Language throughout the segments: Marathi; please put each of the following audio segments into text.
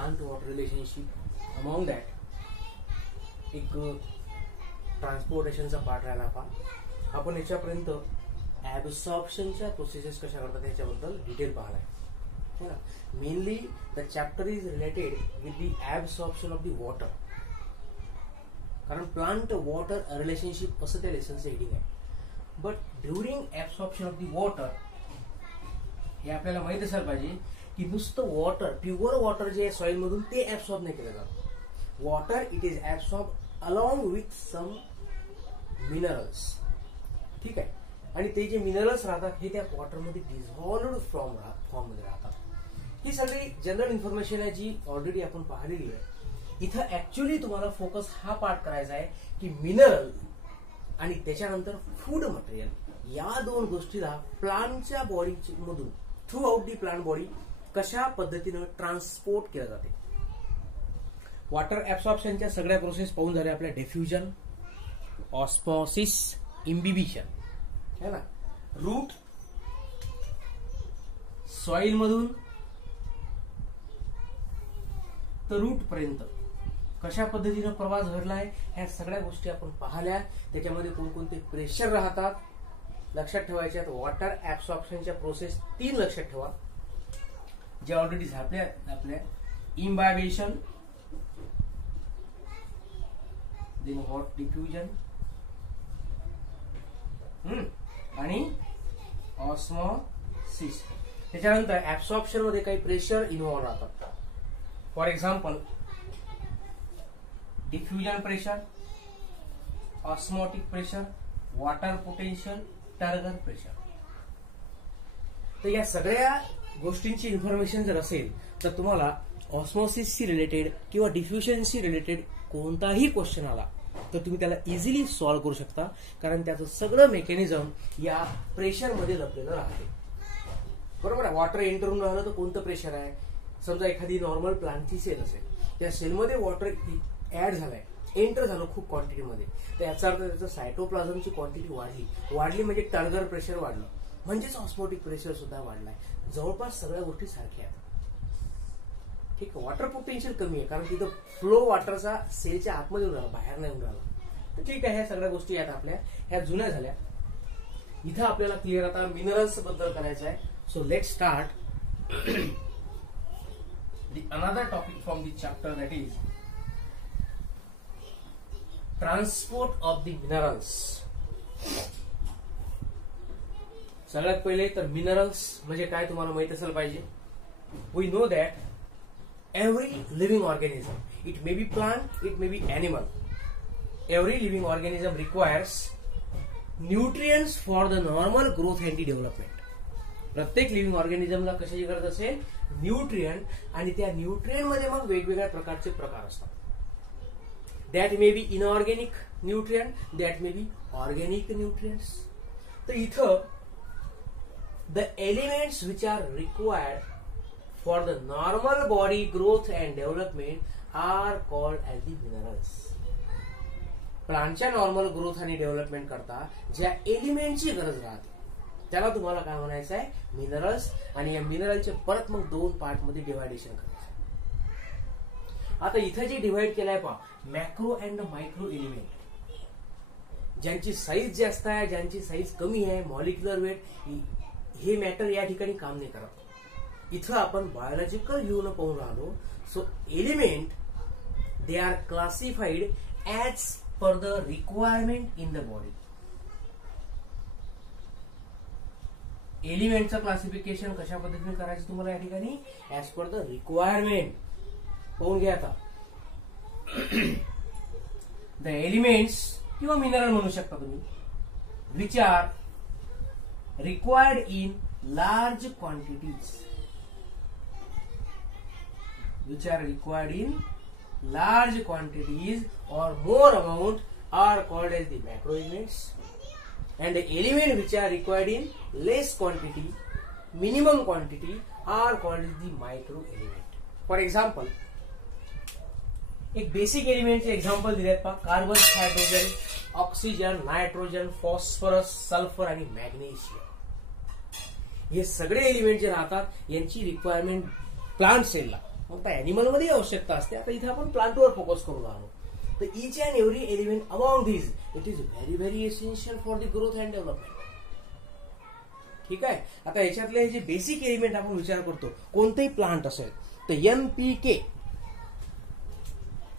Plant water relationship among that एक ट्रान्सपोर्टेशनचा पार्ट राहिला आपण याच्यापर्यंत ऍब्सॉर्प्शनच्या प्रोसेसेस कशा करतात याच्याबद्दल डिटेल पाहलाय. Mainly the chapter is related with the absorption of the water, कारण प्लांट वॉटर रिलेशनशिप असं त्या लेसनचं हेडिंग आहे. But during absorption of the water हे आपल्याला माहित असायला पाहिजे की नुसतं वॉटर, प्युअर वॉटर जे आहे सॉइल मधून ते ऍब्सॉर्ब नाही केलं जात. Water it is absorb along with some minerals. ठीक आहे, आणि ते जे मिनरल्स राहतात हे त्या वॉटरमध्ये डिझॉल्व्ड फॉर्म मध्ये राहतात. ही सगळी जनरल इन्फॉर्मेशन आहे जी ऑलरेडी आपण पाहिलेली आहे. इथं ऍक्च्युअली तुम्हाला फोकस हा पार्ट करायचा आहे की मिनरल आणि त्याच्यानंतर फूड मटेरियल या दोन गोष्टीला प्लांटच्या बॉडी मधून through out the plant body कशा पद्धतीनं ट्रान्सपोर्ट केलं जाते. वॉटर ऍब्सॉर्प्शनच्या सगळ्या प्रोसेस पाहून झाल्या आपल्या. डिफ्युजन, ऑस्मॉसिस, इम्बिबिशन है ना. रूट सॉइल मधून तर रूट पर्यंत कशा पद्धतीनं प्रवास घडलाय ह्या सगळ्या गोष्टी आपण पाहिल्या. त्याच्यामध्ये कोणकोणते प्रेशर राहतात लक्षात ठेवायच्यात. वॉटर ऍब्सॉर्प्शनच्या प्रोसेस 3 लक्षात ठेवा जे ऑलरेडी झाल्या आपल्या. इम्बायबेशन, देन हॉट डिफ्युजन आणि ऑस्मॉसिस. त्याच्यानंतर ऍब्सॉर्प्शन मध्ये काही प्रेशर इन्व्हॉल्व राहतात. For example diffusion pressure, osmotic pressure, water potential, turgor pressure. तर या सगळ्या गोष्टींची इन्फॉर्मेशन जर असेल तर तुम्हाला ऑस्मोसिसशी रिलेटेड किंवा डिफ्युजनशी रिलेटेड कोणताही क्वेश्चन आला तर तुम्ही त्याला इझिली सॉल्व्ह करू शकता, कारण त्याचं सगळं मेकॅनिझम या प्रेशर मध्ये लपलेलं राहते. बरोबर आहे. वॉटर एंटर होऊन राहिलं तर कोणतं प्रेशर आहे. समजा एखादी नॉर्मल प्लांटची सेल असेल, त्या सेलमध्ये वॉटर ऍड झालाय, एंटर झालं खूप क्वांटिटीमध्ये, तर याचा अर्थ त्याचं सायटोप्लाझमची क्वांटिटी वाढली म्हणजे टर्गर प्रेशर वाढलं, म्हणजेच ऑस्मोटिक प्रेशर सुद्धा वाढलाय. जवळपास सगळ्या गोष्टी सारख्या आहेत. ठीक आहे. वॉटर पोटेन्शियल कमी आहे कारण तिथं फ्लो वॉटरचा सेलच्या आतमध्ये येऊन राहिला, बाहेर नाही येऊन राहिला. तर ठीक आहे, ह्या सगळ्या गोष्टी आहेत आपल्या, ह्या जुन्या झाल्या. इथं आपल्याला क्लिअर आता मिनरल्स बद्दल करायचं आहे. So let start the another topic from the chapter, that is transport of the minerals. सगळ्यात पहिले तर मिनरल्स म्हणजे काय तुम्हाला माहित असेल पाहिजे. We know that every living organism, it may be plant, it may be animal, every living organism requires nutrients for the normal growth and development. प्रत्येक लिव्हिंग ऑर्गॅनिझमला कशाची गरज असेल, न्यूट्रिएंट, आणि त्या न्यूट्रिएंट मध्ये मग वेगवेगळ्या प्रकारचे प्रकार असतात. That may be inorganic nutrient, that may be organic nutrients. तर इथं the elements which are required for the normal body growth and development are called as the minerals. प्लांटच्या नॉर्मल ग्रोथ आणि डेव्हलपमेंट करता ज्या एलिमेंटची गरज राहते त्याला तुम्हाला काय म्हणायचं आहे, मिनरल्स. आणि या मिनरलचे परत मग 2 पार्ट मध्ये डिव्हायडेशन करायचं. आता इथं जे डिव्हाइड केलंय पहा, मॅक्रो अँड मायक्रो एलिमेंट, ज्यांची साईज जास्त आहे, ज्यांची साईज कमी आहे, मॉलिक्युलर वेट, हे मॅटर या ठिकाणी काम नाही करत. इथं आपण बायोलॉजिकल व्ह्यूनं पाहून राहिलो. So element they are classified as per the requirement in the body. एलिमेंटचं क्लासिफिकेशन कशा पद्धतीने करायचं तुम्हाला या ठिकाणी, ऍज पर द रिक्वायरमेंट. पाहून घ्या आता. द एलिमेंट्स किंवा मिनरल म्हणू शकता तुम्ही, which are required in large quantities, which are required in large quantities or more amount are called as the macroelements, and the element which are required in less quantity, minimum quantity, are called as the microelement. For example, एक बेसिक एलिमेंटचे एक्झाम्पल दिलेत पहा, carbon, hydrogen, oxygen, nitrogen, phosphorus, sulphur आणि मॅग्नेशियम. हे सगळे एलिमेंट जे राहतात यांची रिक्वायरमेंट प्लांट सेलला मग ऍनिमल मध्ये आवश्यकता असते. आता इथे आपण प्लांटवर फोकस करून आलो. तर each and every element among धीज it is very very essential for the growth and development. ठीक आहे. आता याच्यातले जे बेसिक एलिमेंट आपण विचार करतो कोणतेही प्लांट असेल तर NPK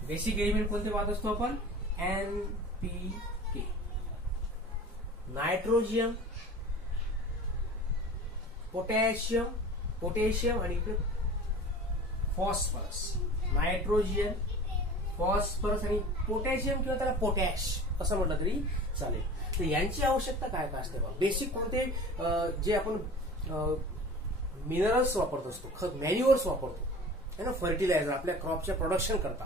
बेसिक एलिमेंट कोणते पाहत असतो आपण? NPK. नायट्रोजन, पोटॅशियम आणि इकडे फॉस्फरस. नायट्रोजन, फॉस्फरस आणि पोटॅशियम किंवा त्याला पोटॅश असं म्हटलं तरी चालेल. तर यांची आवश्यकता काय काय असते? बेसिक कोणते जे आपण मिनरल्स वापरत असतो, खत मॅन्युअर्स वापरतो है ना, फर्टिलायझर आपल्या क्रॉपच्या प्रोडक्शन करता.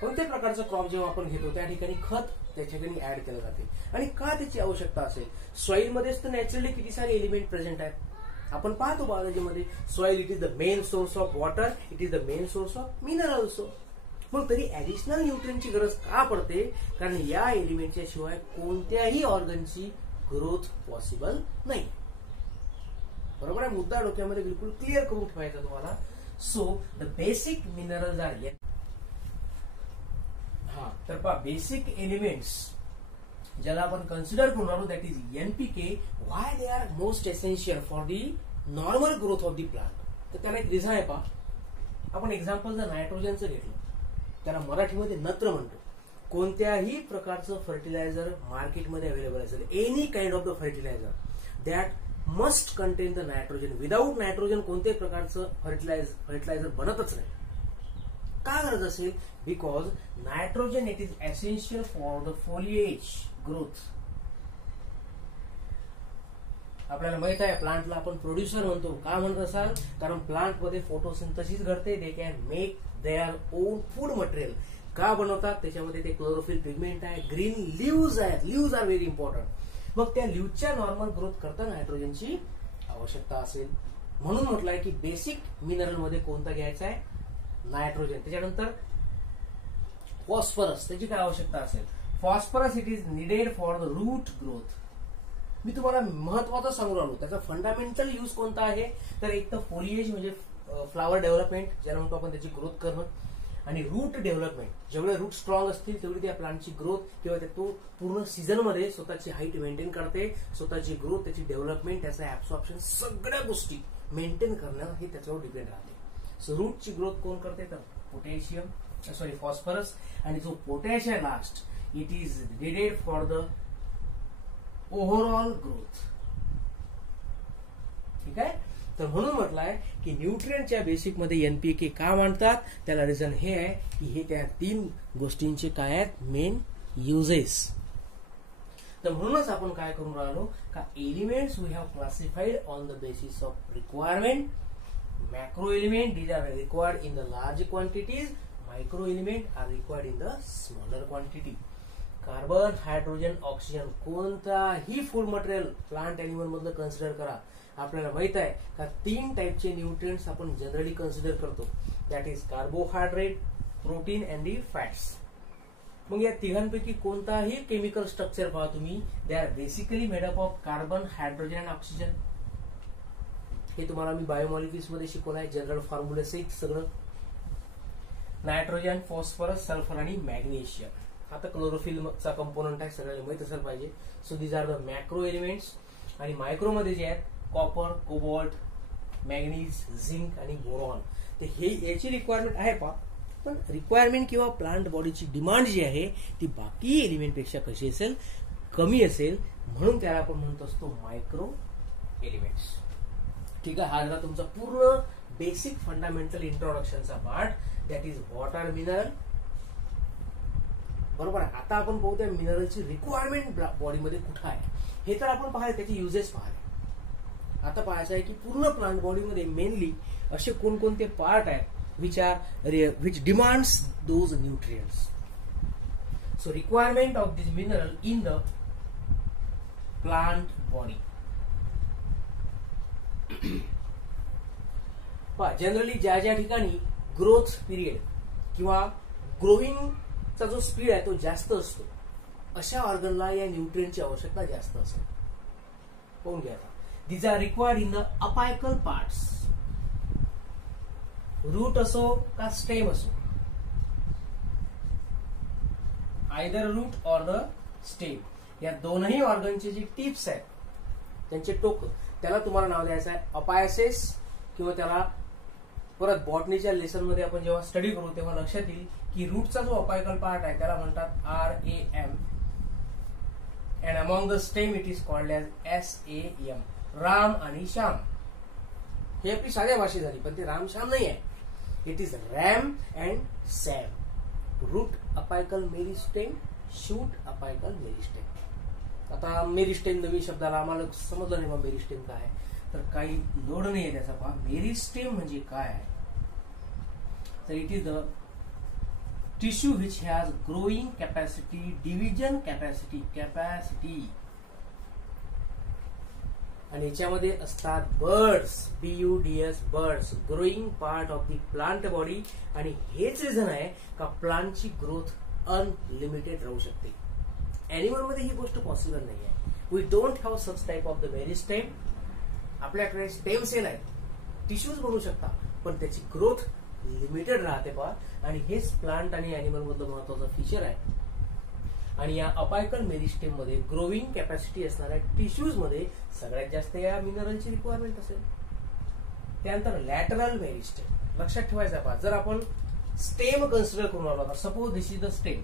कोणत्याही प्रकारचं क्रॉप जेव्हा आपण घेतो त्या ठिकाणी खत त्या ठिकाणी ऍड केलं जाते. आणि का त्याची आवश्यकता असेल? सॉइल मध्येच तर नॅचरली किती सारे एलिमेंट प्रेझेंट आहेत. आपण पाहतो बायोलॉजीमध्ये soil it is the main source of water, it is the main source of mineral also. मग तरी ऍडिशनल न्यूट्रिएंटची गरज का पडते? कारण या एलिमेंटच्या शिवाय कोणत्याही ऑर्गनची ग्रोथ पॉसिबल नाही. बरोबर आहे. मुद्दा डोक्यामध्ये बिलकुल क्लिअर करून ठेवायचा तुम्हाला. So the basic minerals are तर पहा बेसिक एलिमेंट्स ज्याला आपण कन्सिडर करून आलो that is NPK. Why they are most essential for the normal growth of the plant? तर त्याला एक रिझन आहे. पहा आपण एक्झाम्पल जर नायट्रोजनचं घेतलं त्याला मराठीमध्ये नत्र म्हणतो. कोणत्याही प्रकारचं फर्टिलायझर मार्केटमध्ये अवेलेबल असेल, any kind of the fertiliser that must contain the nitrogen. Without nitrogen कोणत्याही प्रकारचं फर्टिलायझर बनतच नाही. का गरज असेल? Because nitrogen it is essential for the foliage growth. आपल्याला माहित आहे प्लांटला आपण प्रोड्युसर म्हणतो. का म्हणत असाल? कारण प्लांट मध्ये फोटोसिंथेसिस घडते. They can make their own food material. का बनवतात? त्याच्यामध्ये ते क्लोरोफिल पिगमेंट आहे, ग्रीन लिव्ज आहेत. Leaves are very important. मग त्या लिव्हच्या नॉर्मल ग्रोथ करता नायट्रोजनची आवश्यकता असेल. म्हणून म्हटलंय की बेसिक मिनरल मध्ये कोणता घ्यायचा आहे? नायट्रोजन. त्याच्यानंतर फॉस्फरस, त्याची काय आवश्यकता असेल? Phosphorus it is needed for the root growth. मी तुम्हाला महत्वाचं सांगू राहिलो. त्याचा फंडामेंटल यूज कोणता आहे? तर एक तर फोलिएज म्हणजे फ्लावर डेव्हलपमेंट ज्याला म्हणतो आपण त्याची ग्रोथ करणं, आणि रूट डेव्हलपमेंट. जेवढे रूट स्ट्रॉंग असतील तेवढी त्या प्लांटची ग्रोथ किंवा तो पूर्ण सीझन मध्ये स्वतःची हाईट मेंटेन करते, स्वतःची ग्रोथ, त्याची डेव्हलपमेंट, त्याचं ऍब्सॉर्प्शन, सगळ्या गोष्टी मेंटेन करणं हे त्याच्यावर डिपेंड राहते. सो रूटची ग्रोथ कोण करते? तर फॉस्फरस. आणि जो पोटॅश आहे last it is needed for the overall growth. ठीक आहे. तर म्हणून म्हटलंय की न्यूट्रिएंटच्या बेसिक मध्ये NPK का मांडतात? त्याला रिझन हे आहे की हे त्या 3 गोष्टींचे काय आहेत मेन युजेस. तर म्हणूनच आपण काय करून राहिलो का elements we have classified on the basis of requirement. Macro element these are required in the large quantities, micro element are required in the smaller quantity. Carbon, hydrogen, oxygen कोणताही फूड मटेरियल प्लांट एनिमल मधलं कन्सिडर करा. आपल्याला माहित आहे का 3 टाईपचे न्यूट्रिएंट्स आपण जनरली कन्सिडर करतो. That is carbohydrate, protein and the fats. मग या तिघांपैकी कोणताही केमिकल स्ट्रक्चर पहा तुम्ही, they are basically made up of carbon, hydrogen and oxygen. हे तुम्हाला मी बायोमॉलिक्युल्स मध्ये शिकवलं आहे, जनरल फॉर्म्युला सहित सगळं. नायट्रोजन, फॉस्फरस, सल्फर आणि मॅग्नेशियम. आता क्लोरोफिलचा कंपोनंट आहे, सगळ्यांना माहित असेल पाहिजे. So these are the macro elements. आणि मायक्रो मध्ये जे आहेत कॉपर, कोबाल्ट, मॅग्नीज, झिंक आणि बोरॉन. तर हे याची रिक्वायरमेंट आहे पहा. पण रिक्वायरमेंट किंवा प्लांट बॉडीची डिमांड जी आहे ती बाकी एलिमेंट पेक्षा कशी असेल? कमी असेल. म्हणून त्याला आपण म्हणतो असतो मायक्रो एलिमेंट्स. ठीक आहे. हा झाला तुमचा पूर्ण बेसिक फंडामेंटल इंट्रोडक्शनचा part. That is what are mineral. बरोबर आहे. आता आपण पाहू त्या मिनरलची रिक्वायरमेंट बॉडीमध्ये कुठं आहे हे तर आपण पाहायला, त्याचे युजेस पाहायला. आता पाहायचं आहे की पूर्ण प्लांट बॉडीमध्ये मेनली असे कोणकोणते पार्ट आहेत which demands those nutrients. So requirement of this mineral in the plant body. Generally ज्या ज्या ठिकाणी ग्रोथ पिरियड किंवा ग्रोविंगचा जो स्पीड आहे तो जास्त असतो अशा ऑर्गनला या न्यूट्रिएंटची आवश्यकता जास्त असेल. पाहून घ्या. These are required in the apical parts. Root असो का स्टेम असो, either root or the stem, या दोनही ऑर्गनचे जे टिप्स आहेत त्यांचे टोक, त्याला तुम्हाला नाव द्यायचं आहे अपायसेस, किंवा त्याला परत बॉटनीच्या लेसन मध्ये आपण जेव्हा स्टडी करू तेव्हा लक्षात येईल की रूटचा जो अपायकल पार्ट आहे त्याला म्हणतात RAM, and among the stem it is called as SAM, Ram आणि श्याम. हे आपली साध्या भाषेत झाली, पण ते राम श्याम नाही आहे, it is RAM and SAM. Root apical meristem, shoot apical meristem. आता मेरिस्टेम नवीन शब्दाला आम्हाला समजलं नाही, मग मेरिस्टेम काय आहे, तर काही लोड नाही आहे त्याचा. पहा मेरिस्टेम म्हणजे काय आहे, तर it is the tissue which has growing capacity, division capacity, आणि याच्यामध्ये असतात birds, BUDS, birds, growing part of the plant body. आणि हेच रिझन आहे का प्लांटची ग्रोथ अनलिमिटेड राहू शकते. एनिमल मध्ये ही गोष्ट पॉसिबल नाही आहे. We don't have such type of the meristem. आपल्याकडे स्टेम सेल आहेत, टिश्यूज बनू शकता, पण त्याची ग्रोथ लिमिटेड राहते पहा. आणि हेच प्लांट आणि अॅनिमल मधलं महत्वाचं फीचर आहे. आणि या अपायकल मेरिस्टेम मध्ये ग्रोविंग कॅपॅसिटी असणाऱ्या टिश्यूज मध्ये सगळ्यात जास्त या मिनरलची रिक्वायरमेंट असेल. त्यानंतर लॅटरल मेरिस्टेम लक्षात ठेवायचं पहा. जर आपण स्टेम कन्सिडर करून आलो, तर suppose this is the stem,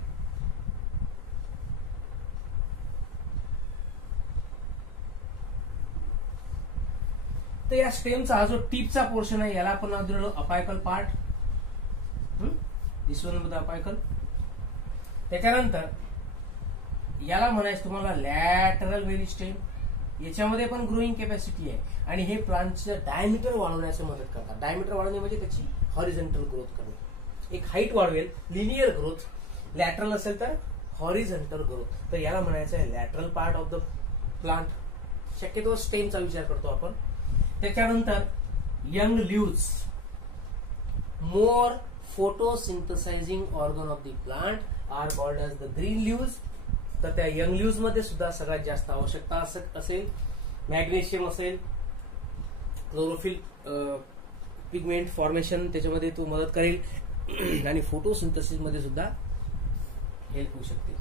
तर या स्टेमचा हा जो टिपचा पोर्शन आहे याला आपण नाव दिलेलं अपायकल पार्ट, दिस वन मध्ये अपायकल. त्याच्यानंतर याला म्हणायचं तुम्हाला लॅटरल मेरिस्टेम. याच्यामध्ये पण ग्रोईंग कॅपॅसिटी आहे आणि हे प्लांटचं डायमीटर वाढवण्यास मदत करतात. डायमीटर वाढवणे म्हणजे त्याची हॉरिझॉन्टल ग्रोथ करणे, एक हाईट वाढवेल, लिनियर ग्रोथ. लॅटरल असेल तर हॉरिझॉन्टल ग्रोथ. तर याला म्हणायचं आहे lateral part of the plant. शक्यतो स्टेमचा विचार करतो आपण. त्याच्यानंतर young leaves, more photosynthesising organ of the plant are called as the green leaves. तर त्या यंग लीव्स मध्ये सुद्धा सगळ्यात जास्त आवश्यकता असेल, मॅग्नेशियम असेल, क्लोरोफिल पिगमेंट फॉर्मेशन त्याच्यामध्ये तो मदत करेल आणि फोटोसिंथेसिस मध्ये सुद्धा हेल्प होऊ शकते.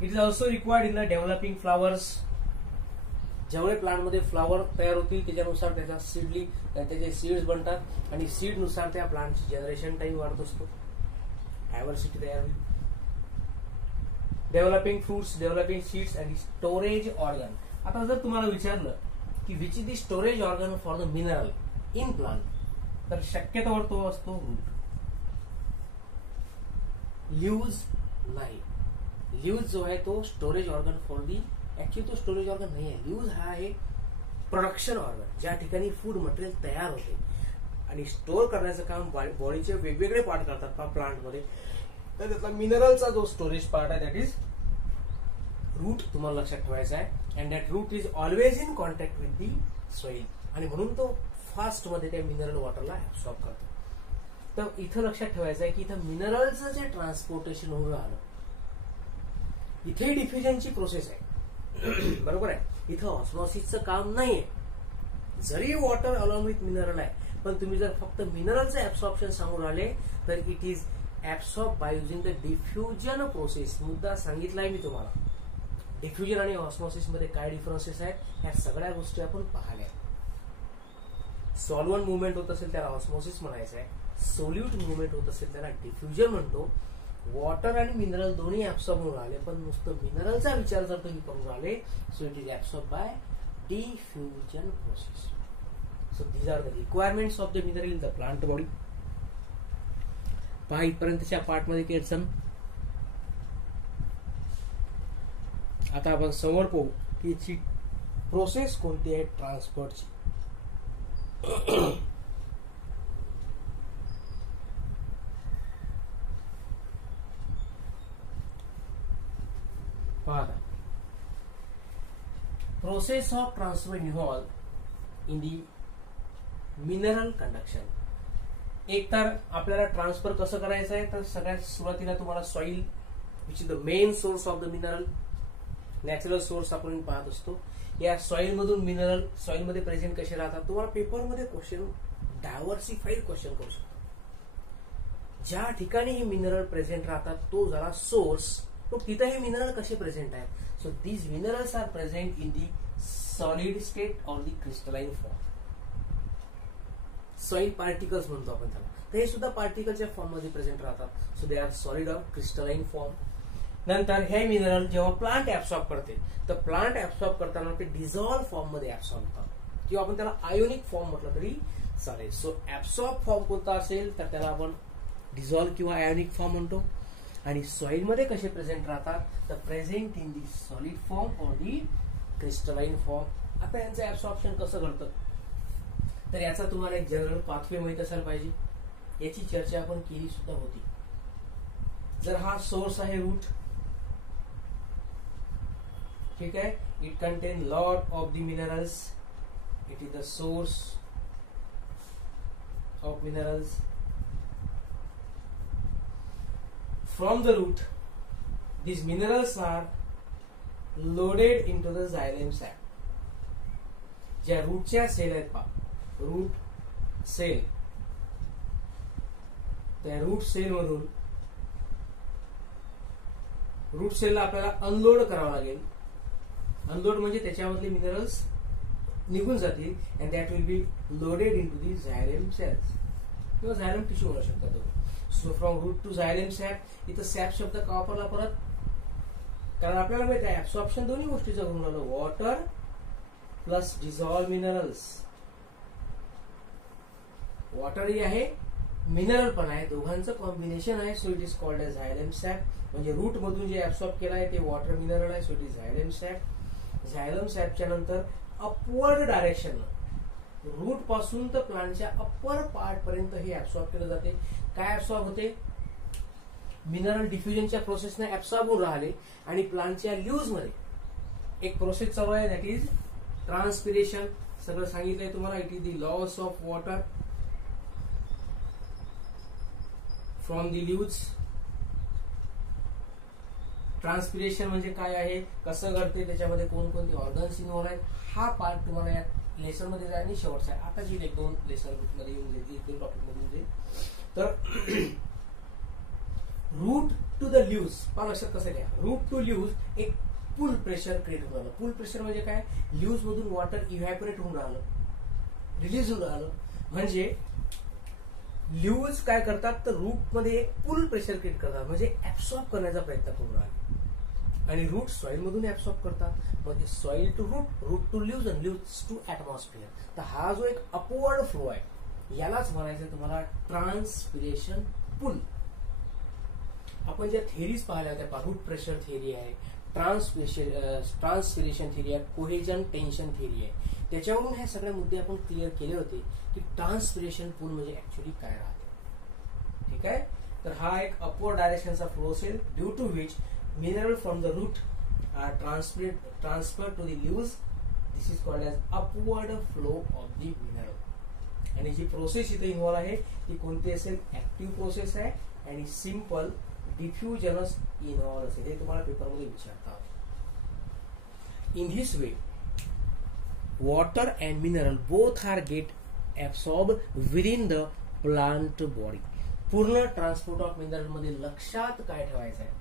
It is also required in the developing flowers. जेवढे प्लांटमध्ये फ्लावर तयार होतील त्याच्यानुसार त्याचे सीड्स बनतात आणि सीड नुसार त्या प्लांटची जनरेशन टाइम वाढत असतो, डायव्हर्सिटी तयार होईल. डेव्हलपिंग फ्रुट्स, डेव्हलपिंग सीड्स आणि स्टोरेज ऑर्गन. आता जर तुम्हाला विचारलं की which is the storage organ for the mineral in plant, तर शक्यतोवर तो असतो रूट. लीव्स नाही. लीव्स जो आहे तो storage organ for the, actually तो स्टोरेज ऑर्गन नाही आहे. लीव्स हा आहे प्रोडक्शन ऑर्गन, ज्या ठिकाणी फूड मटेरियल तयार होते आणि स्टोअर करण्याचं काम बॉडीचे वेगवेगळे पार्ट करतात प्लांटमध्ये. तर त्यातला मिनरलचा जो स्टोरेज पार्ट आहे दॅट इज रूट. तुम्हाला लक्षात ठेवायचा आहे. And that root is always in contact with the soil, आणि म्हणून तो फास्ट मध्ये त्या मिनरल वॉटरला ऍब्सॉर्ब करतो. तर इथं लक्षात ठेवायचं आहे की इथं मिनरलचं जे ट्रान्सपोर्टेशन होऊन राहिलं, इथे डिफ्युजनची प्रोसेस आहे. बरोबर आहे. इथं ऑस्मॉसिसचं काम नाहीये. जरी वॉटर अलॉंग विथ मिनरल आहे, पण तुम्ही जर फक्त मिनरलचं ऍब्सॉर्प्शन सांगून राहिले तर it is absorb by using the diffusion process. मुद्दा सांगितलाय मी तुम्हाला. डिफ्युजन आणि ऑस्मॉसिस मध्ये काय डिफरन्सेस आहेत ह्या सगळ्या गोष्टी आपण पाहिल्या. सॉल्व्हंट मुवमेंट होत असेल त्याला ऑस्मॉसिस म्हणायचं आहे, सोल्यूट मुवमेंट होत असेल त्याला डिफ्युजन म्हणतो. वॉटर आणि मिनरल दोन्ही ऍब्सॉर्ब होऊन राहिले, पण नुसतं मिनरलचा विचार जर तुम्ही करून राहिले, so it is absorb by diffusion process. So these are the requirements of the mineral in the plant body. पहा इथपर्यंतच्या पार्टमध्ये काही अडचण. आता आपण समोर पाहू की याची प्रोसेस कोणती आहे ट्रान्सपोर्टची. Process of transfer involve in the mineral conduction. एक तर आपल्याला ट्रान्सफर कसं करायचं आहे, तर सगळ्यात सुरुवातीला तुम्हाला soil which is the main source of the mineral, natural source आपण पाहत असतो. या सॉइल मधून मिनरल सॉइल मध्ये प्रेझेंट कसे राहतात, तुम्हाला पेपरमध्ये क्वेश्चन डायव्हर्सिफाईड क्वेश्चन करू शकतो. ज्या ठिकाणी हे मिनरल प्रेझेंट राहतात तो झाला सोर्स, तो तिथे हे मिनरल कसे प्रेझेंट आहेत. So these minerals are present in the solid state or the crystalline form. Soil particles म्हणतो आपण त्याला. तर हे सुद्धा पार्टिकलच्या फॉर्म मध्ये प्रेझेंट राहतात. So they are solid or crystalline form. नंतर हे मिनरल जेव्हा प्लांट ऍब्सॉर्ब करते तर प्लांट ऍब्सॉर्ब करताना ते डिझॉल्व फॉर्म मध्ये ऍब्सॉर्ब होतात किंवा आपण त्याला आयोनिक फॉर्म म्हटलं तरी चालेल. सो ऍब्सॉर्ब फॉर्म कोणता असेल तर त्याला आपण डिझॉल्व किंवा आयोनिक फॉर्म म्हणतो. आणि सॉइल मध्ये कसे प्रेझेंट राहतात तर present in the solid form और दी क्रिस्टलाइन फॉर्म. आता यांचं ऍब्सॉर्प्शन कसं घडतं तर याचा तुम्हाला एक जनरल पाथवे माहित असायला पाहिजे. याची चर्चा आपण केली सुद्धा होती. जर हा सोर्स आहे रूट, ठीक आहे, it content lot of the minerals, it is the source of minerals. From the root, these minerals are loaded into the xylem sac. ज्या रूटच्या सेल आहेत पहा, रूट सेल, त्या रूट सेल मधून रूट सेलला आपल्याला अनलोड करावं लागेल. अनलोड म्हणजे त्याच्यामधले मिनरल्स निघून जातील and that will be loaded into the xylem cells किंवा झायलेम टिश्यू म्हणू शकता तो. So from root to xylem sap. इथं सॅप शब्द का वापरला परत, कारण आपल्याला माहिती आहे ऍब्सॉर्प्शन दोन्ही गोष्टीचं करून आलं, वॉटर प्लस डिझॉल्व मिनरल्स. वॉटरही आहे, मिनरल पण आहे, दोघांचं कॉम्बिनेशन आहे. So it is called as xylem sap. म्हणजे रूट मधून जे ऍब्सॉर्ब केलं आहे ते वॉटर मिनरल आहे. So it is xylem sap. Xylem सॅपच्या नंतर अपवर्ड डायरेक्शन, रूट पासून तर प्लांटच्या अप्पर पार्ट पर्यंत हे ऍब्सॉर्ब केलं जाते. काय ऍब्सॉर्ब होते, मिनरल डिफ्युजनच्या प्रोसेसने ऍब्सॉर्ब होऊन राहिले आणि प्लांटच्या ल्यूज मध्ये एक प्रोसेस चालू आहे, दॅट इज ट्रान्सपिरेशन. सगळं सांगितलंय तुम्हाला. It is the loss of water from the ल्यूज. Transpiration म्हणजे काय आहे, कसं घडते, त्याच्यामध्ये कोणकोणती ऑर्गन्स इन्व्हॉल्व आहेत, हा पार्ट तुम्हाला या लेसन मध्ये जाईल आणि शेवटचा आहे. आता जी एक दोन लेसन मध्ये येऊन जाईल, एक दोन टॉपिक मध्ये येऊन जाईल. तर रूट टू द ल्यूज, पण लक्षात कसं घ्या, रूट टू ल्यूज एक पुल प्रेशर क्रिएट होऊन राहिलं. पुल प्रेशर म्हणजे काय, ल्यूज मधून वॉटर इव्हॅपोरेट होऊन राहिलं, रिलीज होऊन राहिलं. म्हणजे ल्यूज काय करतात तर रूट मध्ये एक पुल प्रेशर क्रिएट करतात, म्हणजे ऍब्सॉर्ब करण्याचा प्रयत्न करून राहिले. आणि रूट सॉइल मधून ऍब्सॉर्ब करतात. म्हणजे soil to root, root to leaves आणि ल्यूज टू ऍटमॉस्फिअर. तर हा जो एक अपवर्ड फ्लो आहे यालाच म्हणायचं तुम्हाला ट्रान्सपिरेशन पुल. आपण ज्या थेरीज पाहिल्या त्या रूट प्रेशर थेरी आहे, ट्रान्सपिरेशन थेरी आहे, कोहेजन टेन्शन थेरी आहे. त्याच्यावरून हे सगळे मुद्दे आपण क्लिअर केले होते की ट्रान्सपिरेशन पूल म्हणजे ऍक्च्युअली काय राहते. ठीक आहे. तर हा एक अपवर्ड डायरेक्शनचा फ्लो असेल, due to which mineral from the root are transferred to the leaves. This is called as upward flow of the mineral. आणि जी प्रोसेस इथे इन्व्हॉल्व आहे ती कोणती असेल, ऍक्टिव्ह प्रोसेस आहे आणि सिंपल डिफ्युजनस इन्व्हॉल्व असेल. हे तुम्हाला पेपरमध्ये विचारतात. In this way water and mineral both are get absorb within the plant body. पूर्ण ट्रान्सपोर्ट ऑफ मिनरल मध्ये लक्षात काय ठेवायचं आहे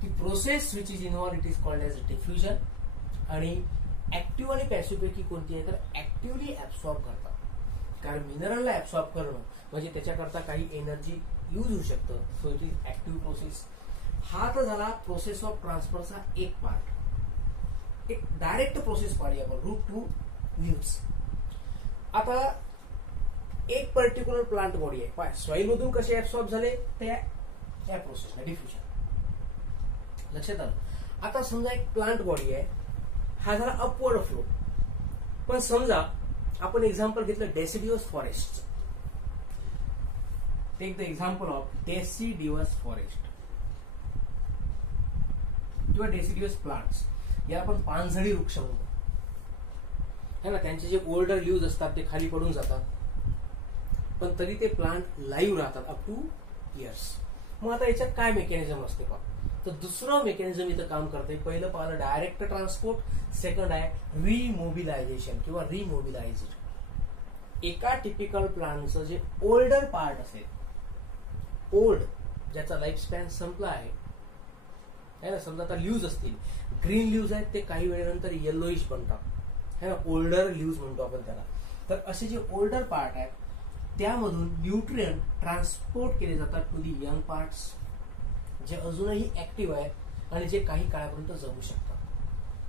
की process which is involve it is called as diffusion. आणि ऍक्टिव्ह आणि पॅसिव्ह पैकी कोणती आहे तर ऍक्टिव्हली ऍब्सॉर्ब करतात, कारण मिनरलला ऍब्सॉर्ब करणं म्हणजे त्याच्याकरता काही एनर्जी यूज होऊ शकतं. So it is active process. हा तर झाला प्रोसेस ऑफ ट्रान्सफरचा एक पार्ट. एक डायरेक्ट प्रोसेस पाहिली आपण रूट टू ल्यूज. आता एक पर्टिक्युलर प्लांट बॉडी आहे, सॉइल मधून कसे ऍब्सॉर्ब झाले त्या प्रोसेसला डिफ्युजन. लक्षात आलं. आता समजा एक प्लांट बॉडी आहे, हा झाला अपवर्ड फ्लो. पण समजा आपण एक्झाम्पल घेतलं deciduous forest. Take the example of deciduous forest किंवा डेसिडियस प्लांट्स. याला आपण पानझडी वृक्ष म्हणतो है ना. त्यांचे जे ओल्डर ल्यूज असतात ते खाली पडून जातात, पण तरी ते प्लांट लाईव्ह राहतात अप टू इयर्स. मग आता याच्यात काय मेकॅनिझम असते का, तर दुसरं मेकॅनिझम इथं काम करते. पहिलं पाहिलं डायरेक्ट ट्रान्सपोर्ट, सेकंड आहे रिमोबिलायझेशन किंवा रिमोबिलाइज्ड. एका टिपिकल प्लांटचं जे ओल्डर पार्ट असेल, ओल्ड ज्याचा लाईफ स्पॅन संपला आहे ना, समजा आता लीव्ज असतील, ग्रीन लीव्ज आहेत ते काही वेळेनंतर येलोइश बनतात है ना, ओल्डर लीव्ज म्हणतो आपण त्याला. तर असे जे ओल्डर पार्ट आहेत त्यामधून न्यूट्रिएंट ट्रान्सपोर्ट केले जातात टू दी यंग पार्ट्स, जे अजूनही ऍक्टिव्ह आहेत आणि जे काही काळापर्यंत जगू शकतात.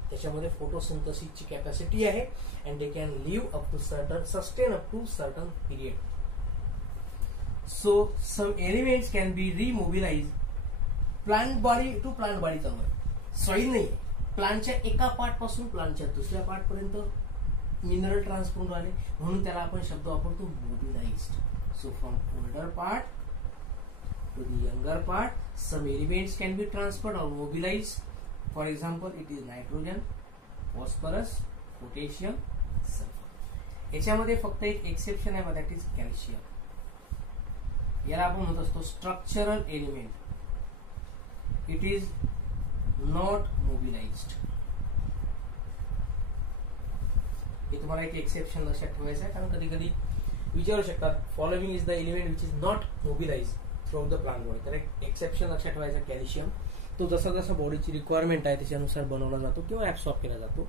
त्याच्यामध्ये फोटोसिंथेसिसची कॅपॅसिटी आहे and they can live up to certain, sustain up to certain period. So some elements can be remobilize plant body to plant body. Soil नाही, प्लांटच्या एका पार्ट पासून प्लांटच्या दुसऱ्या पार्ट पर्यंत मिनरल ट्रान्सपोर्ट झाले, म्हणून त्याला आपण शब्द वापरतो mobilized. So from older part to the younger part some elements can be transferred और mobilized. For example it is nitrogen, phosphorus, potassium, sulphur. याच्यामध्ये फक्त एक एक्सेप्शन आहे, दॅट इज कॅल्शियम. याला आपण म्हणत असतो structural element. It is not mobilised. हे तुम्हाला एक एक्सेप्शन लक्षात ठेवायचं आहे, कारण कधी कधी विचारू शकतात following is the element which is not mobilise through the plant body. तर एक एक्सेप्शन लक्षात ठेवायचा कॅल्शियम. तो जसा जसा बॉडीची रिक्वायरमेंट आहे त्याच्यानुसार बनवला जातो किंवा ऍब्सॉर्ब केला जातो.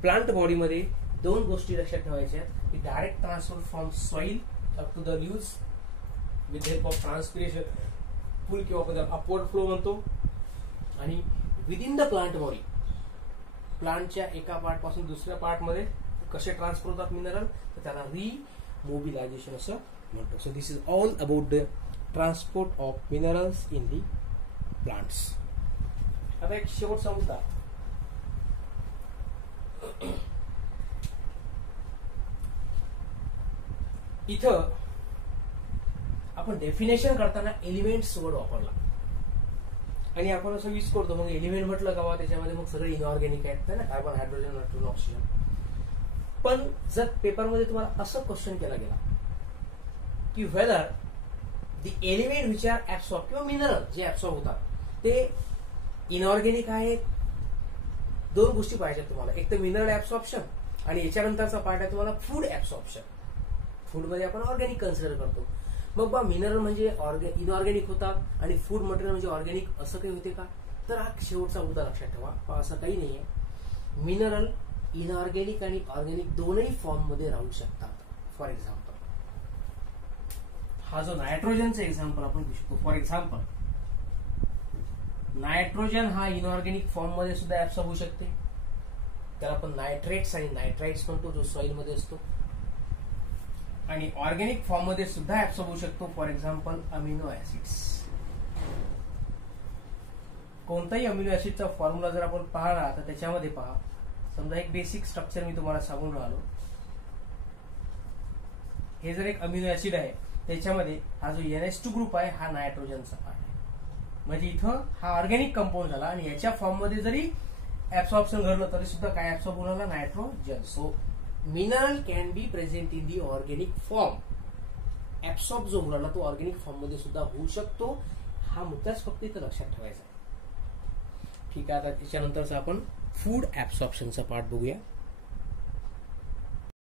प्लांट बॉडीमध्ये दोन गोष्टी लक्षात ठेवायच्या आहेत की direct transfer from soil up to the leaves with help of transpiration, full किंवा आपण अपवर्ड फ्लो म्हणतो. आणि विदिन द प्लांट बॉडी प्लांटच्या एका पार्ट पासून दुसऱ्या पार्ट मध्ये कसे ट्रान्सफर होतात मिनरल, तर त्याला रिमोबिलायझेशन असं म्हणतो. So this is all about the transport of minerals in the plants. आता एक शेवटचा मुद्दा, इथं आपण डेफिनेशन करताना एलिमेंट्स वर्ड वापरला आणि आपण असं यूज करतो, मग एलिमेंट म्हटलं का त्याच्यामध्ये मग सगळे इनऑर्गॅनिक आहेत ना, कार्बन, हायड्रोजन, नायट्रोजन, ऑक्सिजन. पण जर पेपरमध्ये तुम्हाला असं क्वेश्चन केला गेला की whether the element which are absorb किंवा मिनरल जे ऍब्सॉर्ब होतात ते इनऑर्गॅनिक आहेत, दोन गोष्टी पाहिजेत तुम्हाला. एक तर मिनरल ऍब्सॉर्प्शन आणि याच्यानंतरचा पार्ट आहे तुम्हाला फूड ऍब्सॉर्प्शन. फूड मध्ये आपण ऑर्गॅनिक कन्सिडर करतो. मग बा मिनरल म्हणजे इनऑर्गॅनिक होतात आणि फूड मटेरियल म्हणजे ऑर्गॅनिक, असं काही होते का? तर हा शेवटचा मुद्दा लक्षात ठेवा, असं काही नाहीये. मिनरल इनऑर्गॅनिक आणि ऑर्गॅनिक दोनही फॉर्म मध्ये राहू शकतात. फॉर एक्झाम्पल हा जो नायट्रोजनचा एक्झाम्पल आपण घेऊ शकतो. फॉर एक्झाम्पल नायट्रोजन हा इनऑर्गॅनिक फॉर्म मध्ये सुद्धा ऍब्सॉर्ब होऊ शकते, त्याला आपण नायट्रेट्स आणि नायट्राइट्स म्हणतो, जो सॉइल मध्ये असतो. आणि ऑर्गॅनिक फॉर्म मध्ये सुद्धा ऍब्सॉर्ब होऊ शकतो. For example amino acids. कोणताही अमिनो ऍसिडचा फॉर्म्युला जर आपण पाहिला तर त्याच्यामध्ये पहा, समजा एक बेसिक स्ट्रक्चर मी तुम्हाला सांगून राहिलो. हे जर एक अमिनो ऍसिड आहे, त्याच्यामध्ये हा जो NH2 ग्रुप आहे हा नायट्रोजनचा पार्ट आहे. म्हणजे इथं हा ऑर्गॅनिक कंपाऊंड झाला आणि याच्या फॉर्म मध्ये जरी ऍब्सॉर्प्शन घडलं तरी सुद्धा काय ऍब्सॉर्ब होणार, nitrogen. So mineral can be present in the organic form. Absorb जो होणार तो ऑर्गॅनिक फॉर्म मध्ये सुद्धा होऊ शकतो. हा मुद्दाच फक्त इथं लक्षात ठेवायचा आहे. ठीक आहे, आता त्याच्यानंतरचा आपण फूड ऍब्सॉर्प्शनचा पार्ट बघूया.